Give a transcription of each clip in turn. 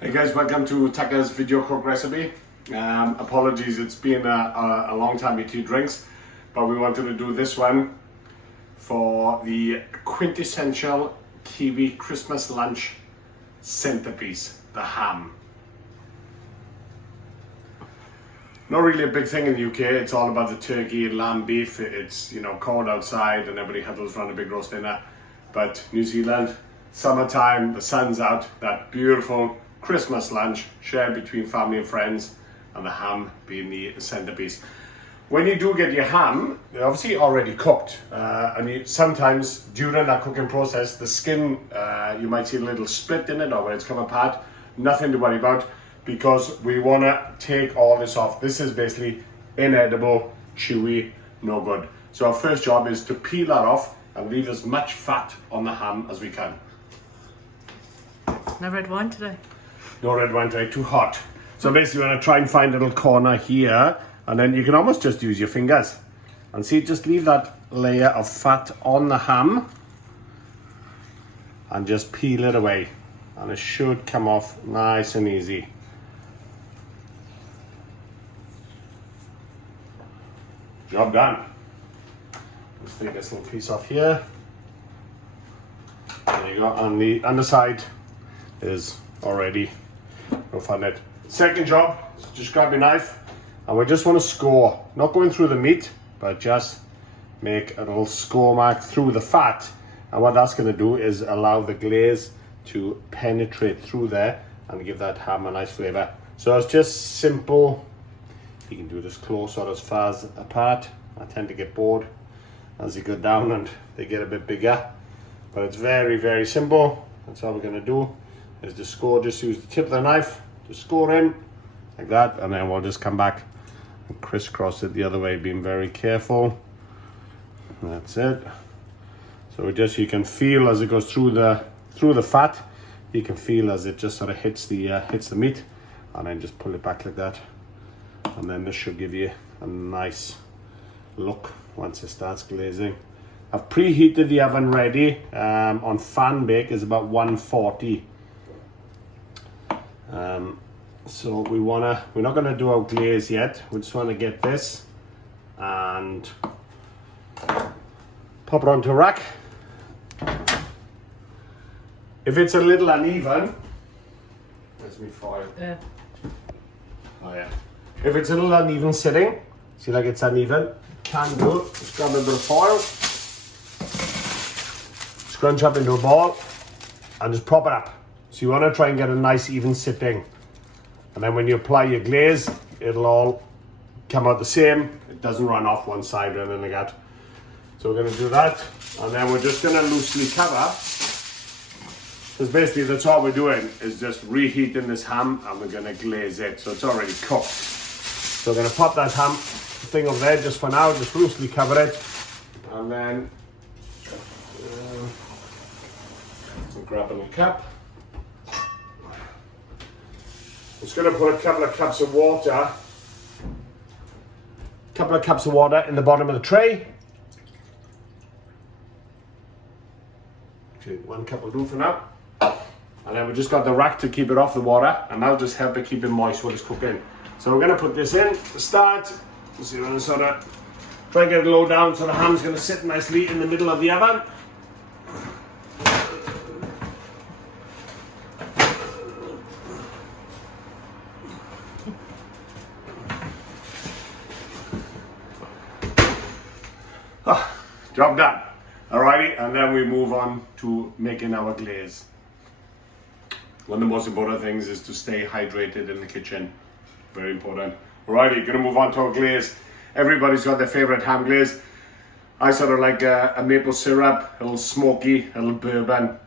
Hey guys, welcome to Tucker's video cook recipe. Apologies, it's been a long time between drinks, but we wanted to do this one for the quintessential Kiwi Christmas lunch centerpiece, the ham. Not really a big thing in the UK. It's all about the turkey and lamb beef. It's, you know, cold outside and everybody huddles around a big roast dinner. But New Zealand, summertime, the sun's out, that beautiful Christmas lunch shared between family and friends, and the ham being the centerpiece. When you do get your ham, they're obviously already cooked, and sometimes during that cooking process, the skin, you might see a little split in it or where it's come apart. Nothing to worry about, because we want to take all this off. This is basically inedible, chewy, no good. So our first job is to peel that off and leave as much fat on the ham as we can. No red wine today. No red wine today, too hot. So basically we're going to try and find a little corner here, and then you can almost just use your fingers. And see, just leave that layer of fat on the ham and just peel it away. And it should come off nice and easy. Job done. Let's take this little piece off here. There you go, and the underside is already rough on it. Second job, just grab your knife and we just want to score, not going through the meat, but just make a little score mark through the fat. And what that's going to do is allow the glaze to penetrate through there and give that ham a nice flavour. So it's just simple. You can do this close or as far as apart. I tend to get bored as you go down and they get a bit bigger, but it's very, very simple. That's all we're going to do, is to score. Just use the tip of the knife to score in like that, and then we'll just come back and crisscross it the other way, being very careful. That's it. So you can feel as it goes through the fat, you can feel as it just sort of hits the meat, and then just pull it back like that, and then this should give you a nice look once it starts glazing. I've preheated the oven ready. On fan bake is about 140. So we're not gonna do our glaze yet. We just want to get this and pop it onto a rack. If it's a little uneven, where's my foil? Yeah. Oh yeah. If it's a little uneven sitting, see, like it's uneven, can do. Just grab a bit of foil, scrunch up into a ball, and just prop it up. So you want to try and get a nice even sitting. And then when you apply your glaze, it'll all come out the same. It doesn't run off one side or anything like that. So we're going to do that, and then we're just going to loosely cover. Because basically that's all we're doing, is just reheating this ham, and we're going to glaze it. So it's already cooked. So we're going to pop that ham thing over there just for now, just loosely cover it, and then grab a little cup. Just going to put a couple of cups of water in the bottom of the tray. Okay, 1 cup will do for now. And then we just got the rack to keep it off the water, and that'll just help it keep it moist while it's cooking. So we're going to put this in to start. So you're going to sort of try and get it low down so the ham's going to sit nicely in the middle of the oven. Job done. Alrighty, and then we move on to making our glaze. One of the most important things is to stay hydrated in the kitchen. Very important. Alrighty, gonna move on to our glaze. Everybody's got their favorite ham glaze. I sort of like a maple syrup, a little smoky, a little bourbon.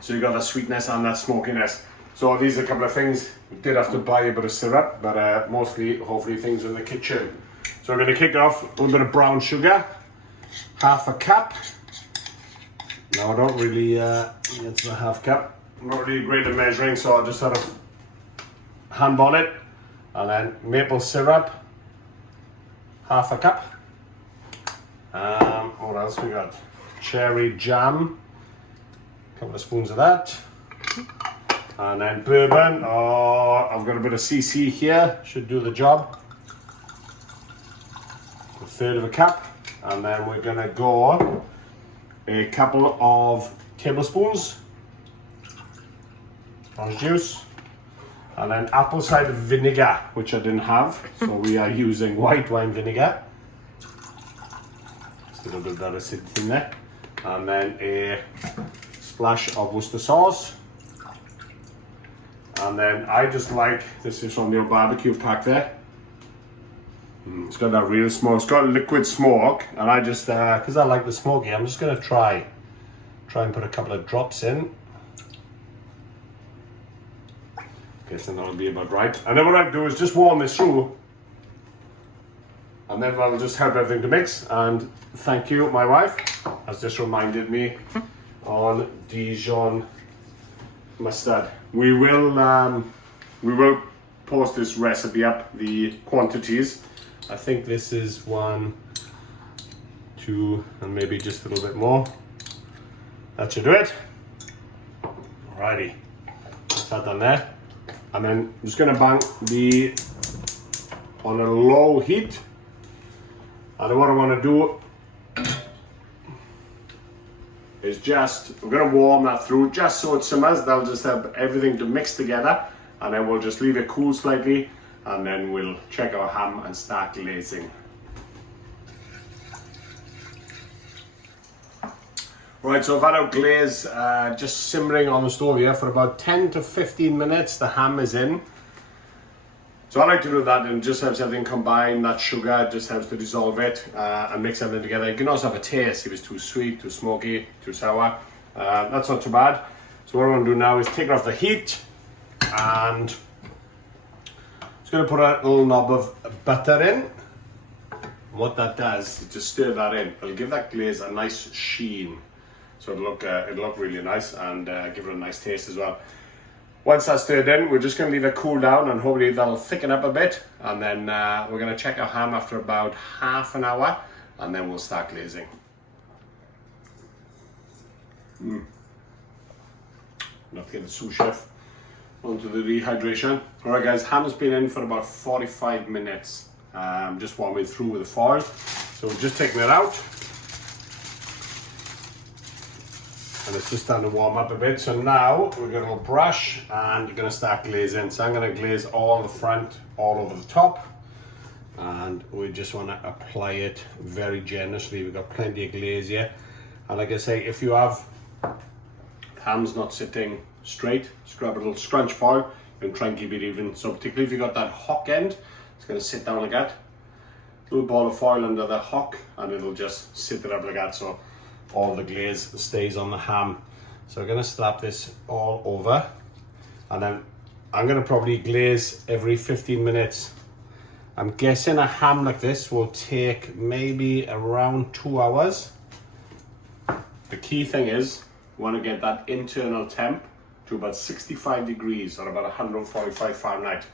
So you got the sweetness and that smokiness. So these are a couple of things. We did have to buy a bit of syrup, but mostly, hopefully, things in the kitchen. So we're gonna kick off with a little bit of brown sugar. Half a cup. Now I don't really, it's a half cup. I'm not really great at measuring, so I'll just sort of handball it. And then maple syrup, half a cup. What else we got? Cherry jam, a couple of spoons of that. And then bourbon, I've got a bit of CC here, should do the job. A third of a cup. And then we're gonna go a couple of tablespoons orange juice. And then apple cider vinegar, which I didn't have. So we are using white wine vinegar. Just a little bit of that acidity in there. And then a splash of Worcester sauce. And then I just like, this is from the old barbecue pack there. It's got that real smoke, it's got liquid smoke. And I just, because I like the smoky, I'm just gonna try and put a couple of drops in. Guessing that'll be about right. And then what I do is just warm this through. And then that'll just help everything to mix. And thank you, my wife has just reminded me on Dijon mustard. We will post this recipe up, the quantities. I think this is 1, 2, and maybe just a little bit more. That should do it. Alrighty, that's that done there. And then I'm just gonna bang on a low heat. And then what I wanna do is we're gonna warm that through just so it simmers. That'll just help everything to mix together. And then we'll just leave it cool slightly. And then we'll check our ham and start glazing. Right, so I've had our glaze just simmering on the stove here for about 10 to 15 minutes. The ham is in. So I like to do that, and it just helps everything combine. That sugar just helps to dissolve it and mix everything together. You can also have a taste if it's too sweet, too smoky, too sour. That's not too bad. So what I'm going to do now is take it off the heat, and just going to put a little knob of butter in. And what that does is just stir that in. It'll give that glaze a nice sheen. So it'll look really nice, and give it a nice taste as well. Once that's stirred in, we're just going to leave it cool down, and hopefully that'll thicken up a bit. And then we're going to check our ham after about half an hour, and then we'll start glazing. Enough to get the sous chef onto the rehydration. Alright guys, ham's been in for about 45 minutes. Just warming through with the foil. So we're just taking it out. And it's just starting to warm up a bit. So now we're going to brush and we're going to start glazing. So I'm going to glaze all the front, all over the top. And we just want to apply it very generously. We've got plenty of glaze here. And like I say, if you have ham's not sitting straight, grab a little scrunch foil and try and keep it even. So particularly if you've got that hock end, it's going to sit down like that. Little ball of foil under the hock, and it'll just sit it up like that. So all the glaze stays on the ham. So we're going to slap this all over, and then I'm going to probably glaze every 15 minutes. I'm guessing a ham like this will take maybe around 2 hours. The key thing is we want to get that internal temp to about 65 degrees or about 145 Fahrenheit.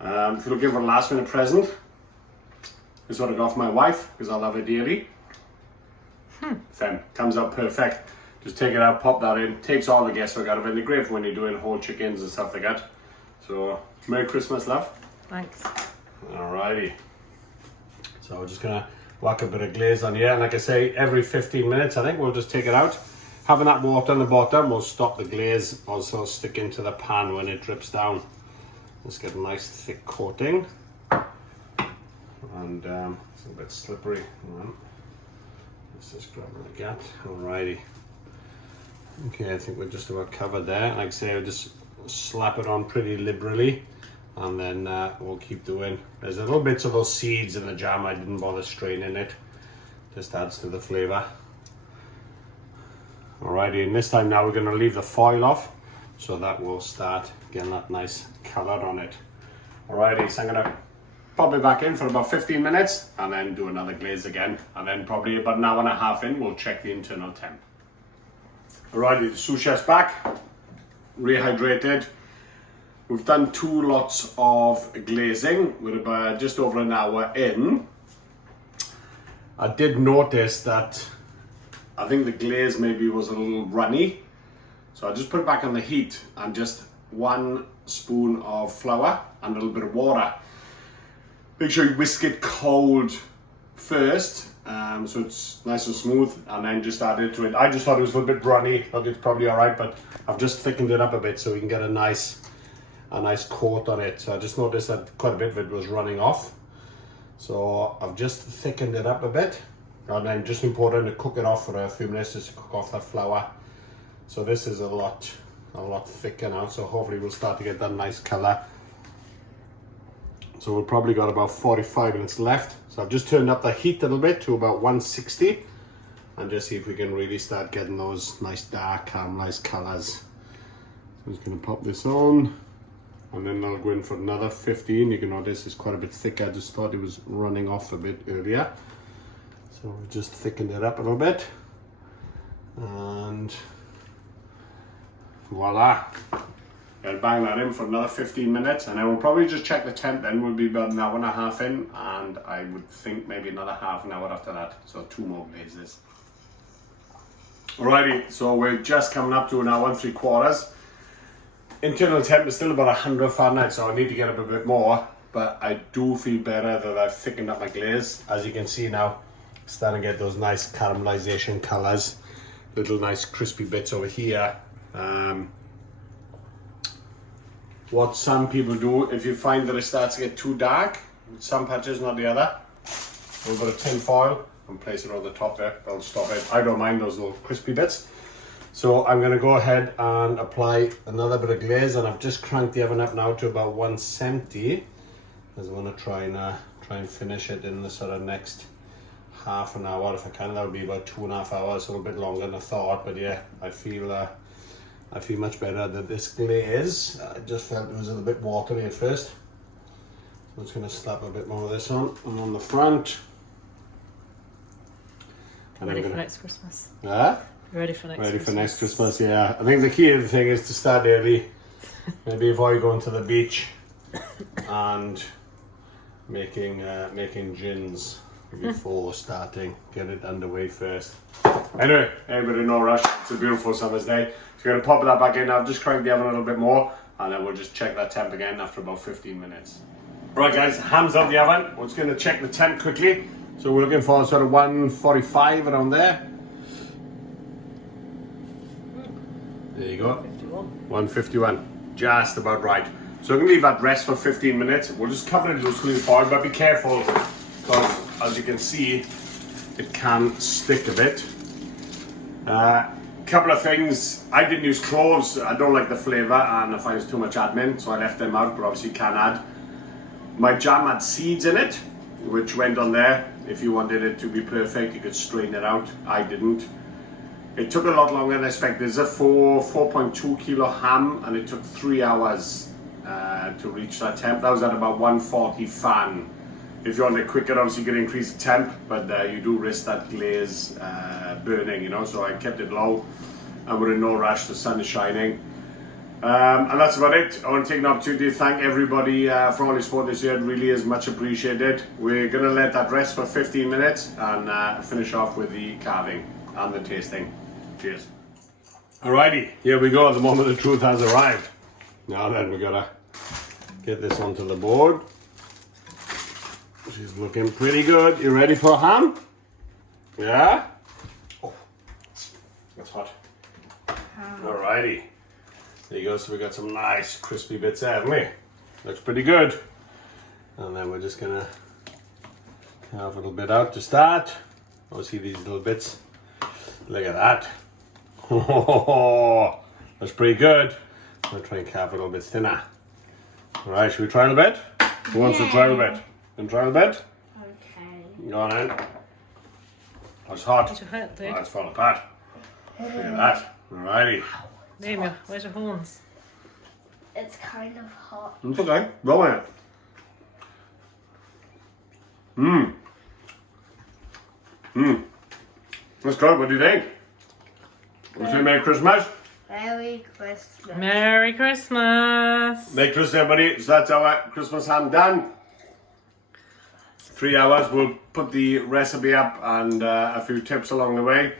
If you're looking for a last minute present, this is what I got for my wife, because I love her dearly. Then comes out perfect. Just take it out, pop that in, takes all the guesswork out of it. They're great for when you're doing whole chickens and stuff like that. So Merry Christmas, love. Thanks. Alrighty. So we're just gonna whack a bit of glaze on here, and like I say, every 15 minutes I think we'll just take it out. Having that water on the bottom will stop the glaze also sticking to the pan when it drips down. Let's get a nice thick coating. And it's a bit slippery. Let's just grab it like that. Alrighty. Okay, I think we're just about covered there. Like I say, I'll just slap it on pretty liberally, and then we'll keep doing. There's a little bits of those seeds in the jam. I didn't bother straining it. Just adds to the flavour. Alrighty, and this time now we're going to leave the foil off, so that will start getting that nice colour on it. Alrighty, so I'm going to pop it back in for about 15 minutes and then do another glaze again, and then probably about an hour and a half in we'll check the internal temp. Alrighty, the sous chef's back, rehydrated. We've done 2 lots of glazing. We're about just over an hour in. I did notice that I think the glaze maybe was a little runny. So I just put it back on the heat and just 1 spoon of flour and a little bit of water. Make sure you whisk it cold first, so it's nice and smooth, and then just add it to it. I just thought it was a little bit runny, but it's probably all right, but I've just thickened it up a bit so we can get a nice coat on it. So I just noticed that quite a bit of it was running off. So I've just thickened it up a bit, and then just important to cook it off for a few minutes just to cook off that flour. So this is a lot thicker now, so hopefully we'll start to get that nice color. So we've probably got about 45 minutes left. So I've just turned up the heat a little bit to about 160 and just see if we can really start getting those nice dark caramelized colors. So I'm just going to pop this on, and then I'll go in for another 15. You can notice it's quite a bit thicker. I just thought it was running off a bit earlier. So we just thickened it up a little bit, and voila. I'll bang that in for another 15 minutes, and then we'll probably just check the temp. Then we'll be about an hour and a half in, and I would think maybe another half an hour after that. So 2 more glazes. Alrighty, so we're just coming up to an hour and 3/4. Internal temp is still about 100 Fahrenheit, so I need to get up a bit more, but I do feel better that I've thickened up my glaze. As you can see now, starting to get those nice caramelization colors, little nice crispy bits over here. What some people do, if you find that it starts to get too dark, some patches, not the other, a little bit of tin foil and place it on the top there, that'll stop it. I don't mind those little crispy bits. So I'm going to go ahead and apply another bit of glaze, and I've just cranked the oven up now to about 170, because I want to try and finish it in the sort of next half an hour if I can. That would be about 2.5 hours, a little bit longer than I thought, but yeah, I feel much better that this glaze. I just felt it was a little bit watery at first. So I'm just going to slap a bit more of this on, and on the front. And ready for next Christmas. Huh? Ready for next Christmas. Ready for next Christmas, yeah. I think the key of the thing is to start early. Maybe avoid going to the beach and making gins before starting. Get it underway first. Anyway, everybody no rush. It's a beautiful summer's day. So we're going to pop that back in. I've just cranked the oven a little bit more, and then we'll just check that temp again after about 15 minutes. Right guys, ham's out the oven. We're just going to check the temp quickly. So we're looking for sort of 145 around there. There you go. 151. Just about right. So we're going to leave that rest for 15 minutes. We'll just cover it with smooth foil, but be careful because as you can see, it can stick a bit. Couple of things. I didn't use cloves. I don't like the flavour and I find it's too much admin, so I left them out, but obviously you can add. My jam had seeds in it, which went on there. If you wanted it to be perfect, you could strain it out. I didn't. It took a lot longer than I expected. It's a 4.2 kilo ham, and it took 3 hours to reach that temp. That was at about 140 fan. If you want it quicker, obviously you can increase the temp, but you do risk that glaze burning, you know, so I kept it low, and we're in no rush, the sun is shining. And that's about it. I want to take an opportunity to thank everybody for all your support this year. It really is much appreciated. We're going to let that rest for 15 minutes and finish off with the carving and the tasting. Cheers. Alrighty, here we go. The moment of truth has arrived. Now then, we gotta get this onto the board. She's looking pretty good. You ready for a ham? Yeah? Oh, that's hot. Alrighty. There you go. So we got some nice crispy bits there, haven't we? Looks pretty good. And then we're just gonna carve a little bit out to start. Oh, see these little bits? Look at that. Oh, that's pretty good. I'm gonna try and carve a little bit thinner. Alright, should we try a little bit? Who wants to try a little bit? You try a little bit? Okay. Go on in. Oh, it's hot. It's hot, dude. Oh, it's falling apart. Look at that. Alrighty. Name where's your horns? It's kind of hot. It's okay. Go in. That's good. What do you think? Want to say Merry Christmas? Merry Christmas. Merry Christmas. Merry Christmas, everybody. So that's our Christmas ham done. 3 hours. We'll put the recipe up and a few tips along the way.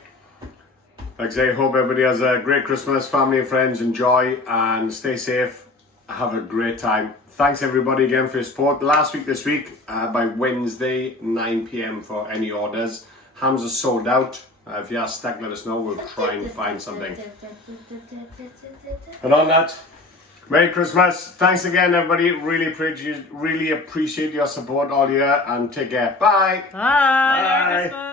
Like I say, hope everybody has a great Christmas, family and friends, enjoy and stay safe. Have a great time. Thanks everybody again for your support. Last week, this week, by Wednesday, 9 p.m. for any orders. Hams are sold out. If you are stuck, let us know. We'll try and find something. And on that, Merry Christmas. Thanks again, everybody. Really appreciate your support all year and take care. Bye. Bye. Merry Christmas.